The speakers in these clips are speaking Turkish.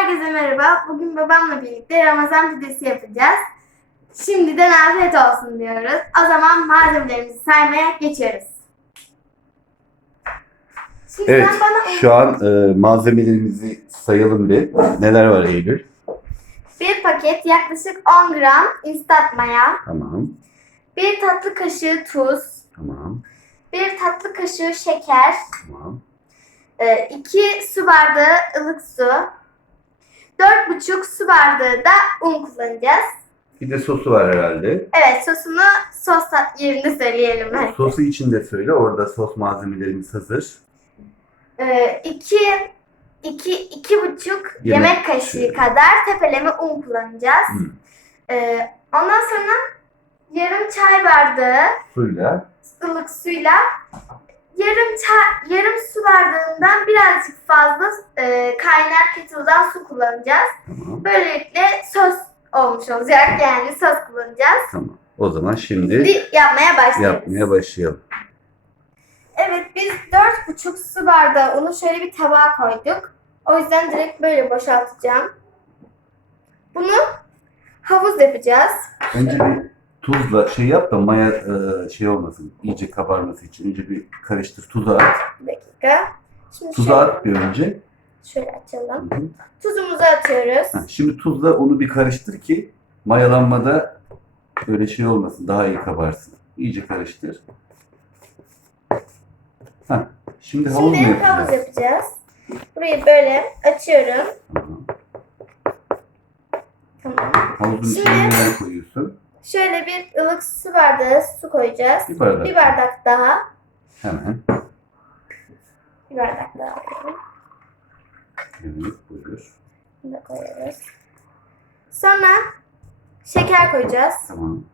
Herkese merhaba. Bugün babamla birlikte Ramazan pidesi yapacağız. Şimdiden afiyet olsun diyoruz. O zaman malzemelerimizi saymaya geçiyoruz. Şimdi Evet, sen bana şu an e, malzemelerimizi sayalım bir. Neler var Eylül? bir paket yaklaşık 10 gram instant maya, Tamam, bir tatlı kaşığı tuz, tamam, bir tatlı kaşığı şeker, tamam. 2 su bardağı ılık su, 4,5 su bardağı da un kullanacağız. Bir de sosu var herhalde. Evet sosunu sos yerinde söyleyelim. hadi. Sosu için de söyle. Orada sos malzemelerimiz hazır. Ee, iki, iki, iki buçuk yemek, Yemek kaşığı kadar tepeleme un kullanacağız. Hı. Ee, ondan sonra yarım çay bardağı Suyla. ılık suyla yarım çay, yarım su bardağından birazcık fazla e, kaynar kettle'dan su kullanacağız. Tamam, Böylelikle sos olmuş olacak yani sos kullanacağız. tamam. O zaman şimdi Şimdi yapmaya başlıyoruz. yapmaya başlayalım. Evet biz 4,5 su bardağı unu şöyle bir tabağa koyduk. O yüzden direkt böyle boşaltacağım. Bunu havuz yapacağız. Önce bir tuzla şey yap da maya e, şey olmasın. iyice kabarması için. Önce bir karıştır. Tuzu at. Bir dakika. Şimdi Tuzu şöyle, at bir önce. şöyle açalım. Hı hı. Tuzumuzu atıyoruz. Ha, Şimdi tuzla onu bir karıştır ki mayalanmada böyle şey olmasın. Daha iyi kabarsın. İyice karıştır. Ha, şimdi havuz mu Şimdi havuz yapacağız? yapacağız. Burayı böyle açıyorum. Tamam. Tamam. Havuzun Şimdi- içine neler koyuyorsun? Şöyle bir ılık su bardağı su koyacağız. Bir bardak. Bir bardak daha. Hemen. Bir bardak daha alıyorum. Evet, buyur. Bunu da koyuyoruz. Sonra şeker koyacağız. Tamam.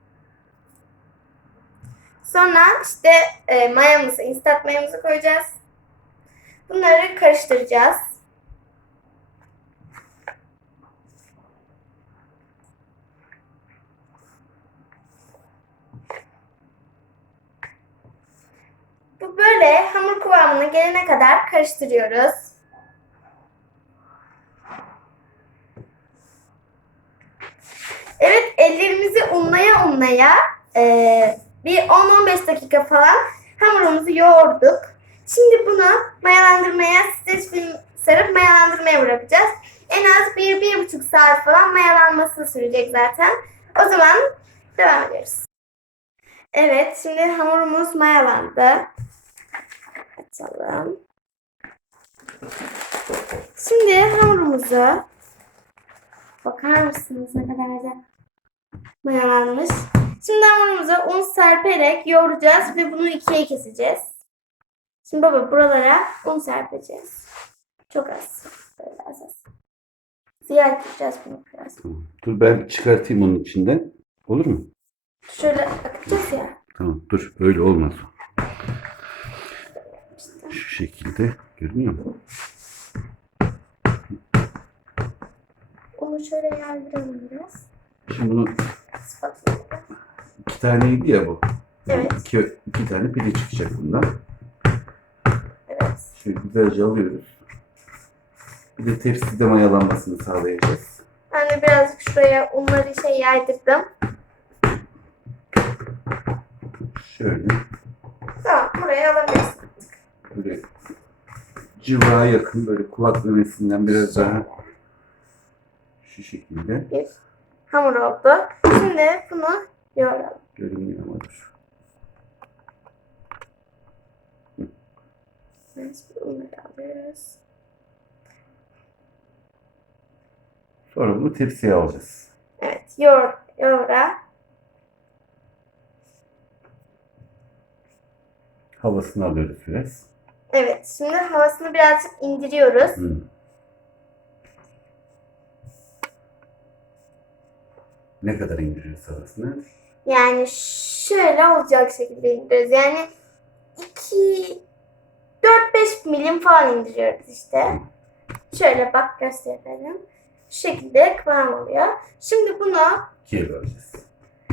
Sonra işte e, mayamızı, instant mayamızı koyacağız. Bunları karıştıracağız. Bu böyle hamur kıvamına gelene kadar karıştırıyoruz. Evet ellerimizi unlaya unlaya e, bir 10-15 dakika falan hamurumuzu yoğurduk. Şimdi bunu mayalandırmaya, streç film sarıp mayalandırmaya bırakacağız. En az 1-1,5 saat falan mayalanması sürecek zaten. O zaman devam ediyoruz. Evet, şimdi hamurumuz mayalandı. Açalım. Şimdi hamurumuzu bakar mısınız ne kadar da mayalanmış. Şimdi hamurumuza un serperek yoğuracağız ve bunu ikiye keseceğiz. Şimdi baba buralara un serpeceğiz. Çok az. Böyle az az. Ziyaret edeceğiz bunu biraz. tamam. Dur ben çıkartayım onun içinden. Olur mu? Şöyle akıtacağız ya. Tamam dur. Öyle olmaz. Şu şekilde. Görünüyor mu? Unu şöyle yardıralım biraz. Şimdi bunu Spatula. iki taneydi ya bu. Evet. İki, iki tane pide çıkacak bundan. Evet. Şöyle güzelce alıyoruz. Bir de tepside mayalanmasını sağlayacağız. Ben de birazcık şuraya unları şey yaydırdım. Şöyle Tamam buraya alabilirsin. Böyle cıvığa yakın böyle kulak memesinden biraz daha şu şekilde Bir hamur oldu. Şimdi bunu yoğuralım. görünüyor ama dur. Alıyoruz. Sonra bunu tepsiye alacağız. Evet, yoğur, yoğura. Havasını alıyoruz biraz. Evet, şimdi havasını birazcık indiriyoruz. Hı. Ne kadar indiriyoruz havasını? Yani şöyle olacak şekilde indiriyoruz. Yani 2 4-5 milim falan indiriyoruz işte. Şöyle bak gösterelim. Şu şekilde kıvam oluyor. Şimdi bunu İkiye böleceğiz.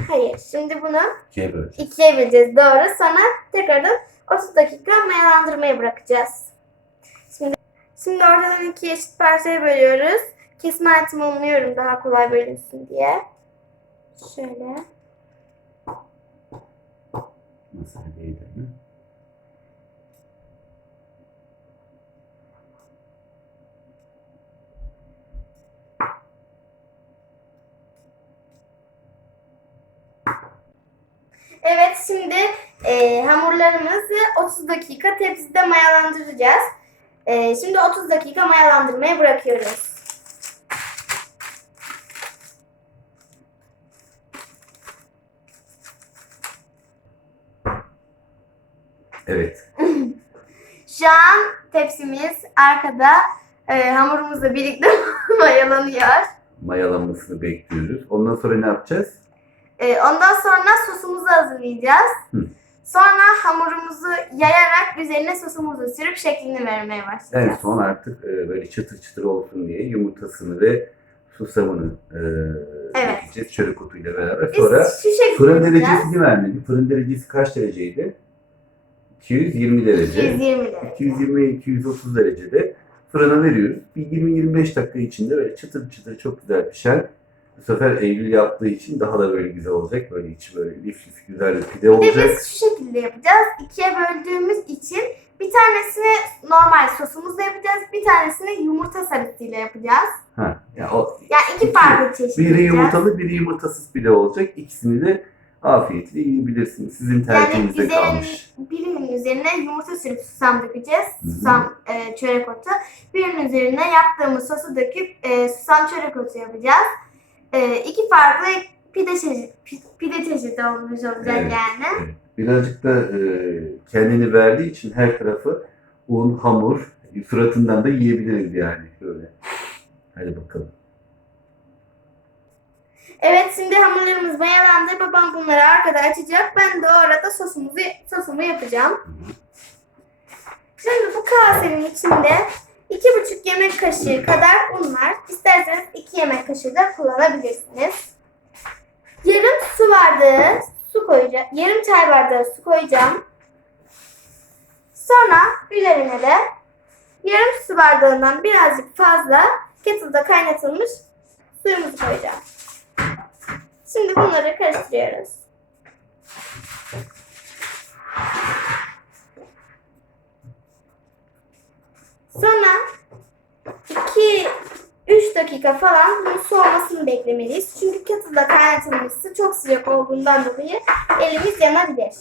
Hayır, şimdi bunu İkiye böleceğiz. ikiye böleceğiz. Doğru. Sonra tekrardan 30 dakika mayalandırmaya bırakacağız. Şimdi şimdi ortadan iki eşit parçaya bölüyoruz. kesme aletimi unluyorum daha kolay bölünsün diye. Şöyle. Masaya Evet şimdi e, hamurlarımızı 30 dakika tepside mayalandıracağız. E, şimdi 30 dakika mayalandırmaya bırakıyoruz. Evet. Şu an tepsimiz arkada e, hamurumuzla birlikte mayalanıyor. Mayalanmasını bekliyoruz. Ondan sonra ne yapacağız? E, ondan sonra sosumuzu hazırlayacağız. Hı. Sonra hamurumuzu yayarak üzerine sosumuzu sürüp şeklini vermeye En başlayacağız. son artık e, böyle çıtır çıtır olsun diye yumurtasını ve susamını e, Evet. ekleyeceğiz çörek otuyla beraber. Biz Sonra şu fırın derecesini vermedi. Fırın derecesi kaç dereceydi? 220 derece. 220 derece. 220-230 derecede fırına veriyoruz. Bir 20-25 dakika içinde böyle çıtır çıtır çok güzel pişer. Bu sefer Eylül yaptığı için daha da böyle güzel olacak. Böyle içi böyle lif lif güzel bir pide olacak. biz şu şekilde yapacağız. İkiye böldüğümüz için bir tanesini normal sosumuzla yapacağız. Bir tanesini yumurta sarısıyla yapacağız. Ha, ya o, Yani iki İki. farklı çeşit biri yapacağız. yumurtalı, biri yumurtasız pide olacak. İkisini de afiyetle yiyebilirsiniz. Sizin tercihinize üzerine- kalmış. Birinin üzerine yumurta sürüp susam dökeceğiz. Hı hı. Susam e, çörek otu. Birinin üzerine yaptığımız sosu döküp e, susam çörek otu yapacağız. E, iki farklı pide çeşidi, pide çeşidi olmuş olacak Evet. yani. Birazcık da e, kendini verdiği için her tarafı un, hamur, suratından da yiyebiliriz yani. Böyle. Hadi bakalım. Evet şimdi hamurlarımız mayalandı. Babam bunları arkada açacak. Ben de o arada sosumuzu sosumu yapacağım. Şimdi bu kasenin içinde iki buçuk yemek kaşığı kadar un var. İsterseniz iki yemek kaşığı da kullanabilirsiniz. Yarım su bardağı su koyacağım. Yarım çay bardağı su koyacağım. Sonra üzerine de yarım su bardağından birazcık fazla kettle'da kaynatılmış suyumuzu koyacağım. Şimdi bunları karıştırıyoruz. Sonra 2-3 dakika falan bunun soğumasını beklemeliyiz. Çünkü kettle'da kaynatılmış su çok sıcak olduğundan dolayı elimiz yanabilir.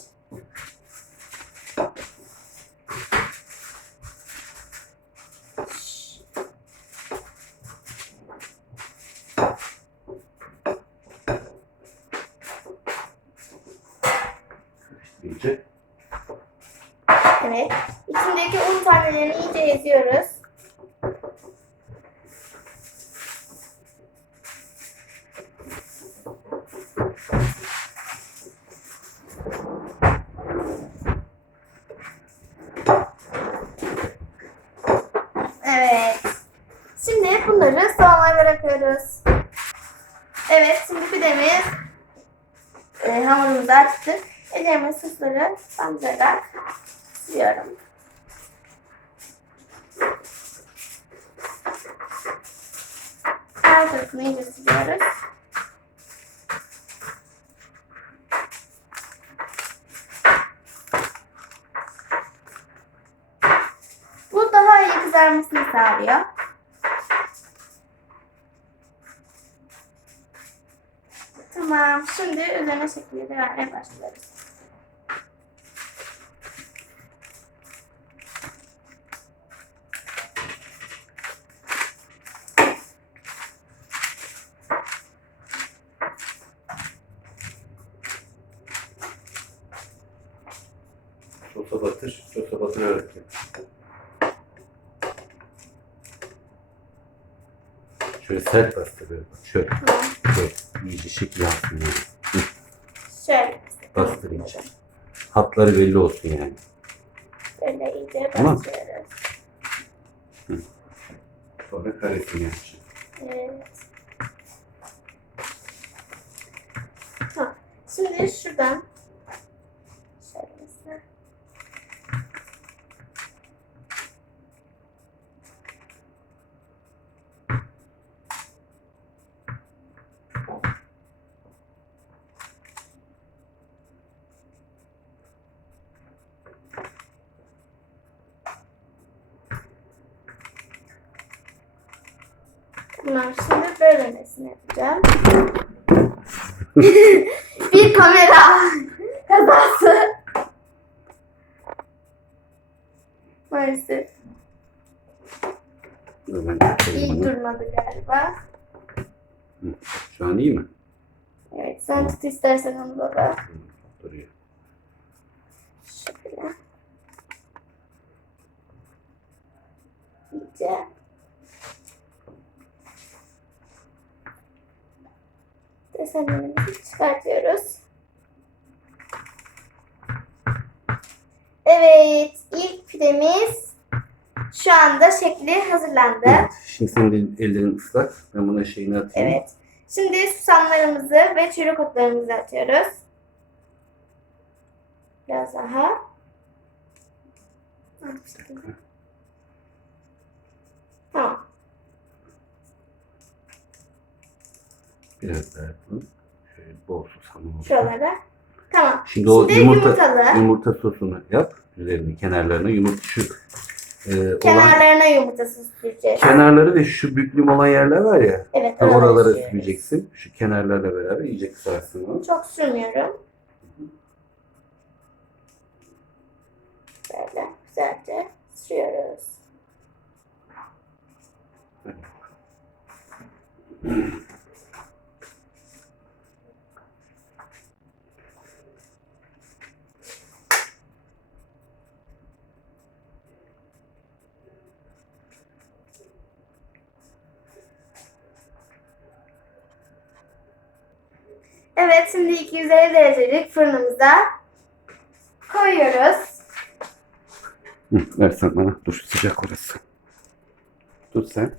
Ellerime sosları bandırarak sürüyorum. Her tarafını iyice sürüyoruz. Bu daha iyi kızarmasını sağlıyor. Tamam. Şimdi üzerine şekilleri vermeye başlıyoruz. Sert bastır böyle bak. Şöyle, Tamam. şöyle. İyice şekil alsın yani. Şöyle. Bastır iyice. Hatları belli olsun yani. Böyle iyice Tamam. basıyoruz. Sonra karesini yapacağım. Evet. Tamam. Şimdi şuradan şöyle mesela. Tamam şimdi böylemesini yapacağım. bir kamera kazası. Maalesef Dur ben iyi bunu. durmadı galiba. Şu an iyi mi? Evet sen tut istersen onu baba. Duruyor. Şöyle. İyice. Desenlerimizi çıkartıyoruz. Evet, ilk pidemiz şu anda şekli hazırlandı. Evet. Şimdi senin ellerin ıslak. Ben buna şeyini atayım. Evet. Şimdi susamlarımızı ve çörek otlarımızı atıyoruz. Biraz daha. Tamam. Biraz daha yapalım. Şöyle bol susam olsun. Şuralara. Tamam. Şimdi o Şimdi yumurta, yumurtalı. yumurta sosunu yap. Üzerine kenarlarına yumurta şu e, Kenarlarına yumurtasız süreceğiz. kenarları ve şu büklüm olan yerler var ya. Evet. Tam oralara oralara sürüyoruz. süreceksin. Şu kenarlarla beraber iyice kısarsın onu. Çok sürmüyorum. Böyle güzelce sürüyoruz. Evet şimdi 250 derecelik fırınımıza koyuyoruz. Hı, versen bana. Dur sıcak orası. Tut sen.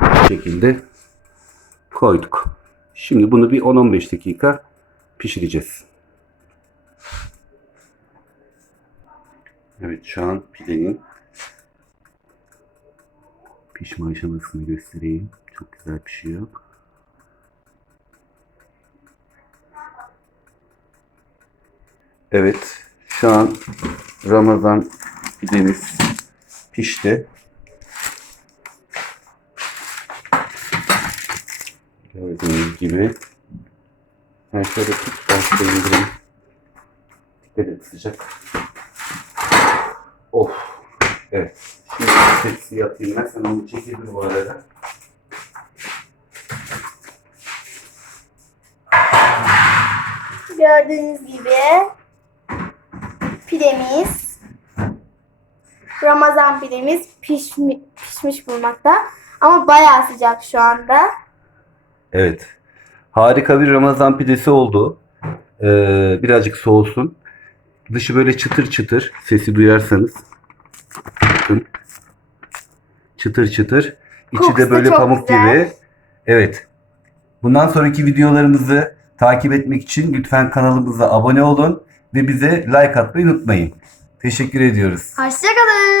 Bu şekilde koyduk. Şimdi bunu bir 10-15 dakika pişireceğiz. Evet şu an pidenin pişme aşamasını göstereyim. Çok güzel pişiyor. Evet şu an Ramazan pidemiz pişti. Gördüğünüz gibi. Ben şöyle tut, ben şöyle. Dikkat et sıcak. Evet. Şimdi tepsiye atayım ben. Sen onu çekildin bu arada. Gördüğünüz gibi pidemiz Ramazan pidemiz pişmi, pişmiş bulmakta. Ama bayağı sıcak şu anda. Evet. Harika bir Ramazan pidesi oldu. Ee, birazcık soğusun. Dışı böyle çıtır çıtır. Sesi duyarsanız. Bakın. Çıtır çıtır. İçi Kokusu de böyle çok pamuk güzel. gibi. Evet. Bundan sonraki videolarımızı takip etmek için lütfen kanalımıza abone olun ve bize like atmayı unutmayın. Teşekkür ediyoruz. Hoşçakalın.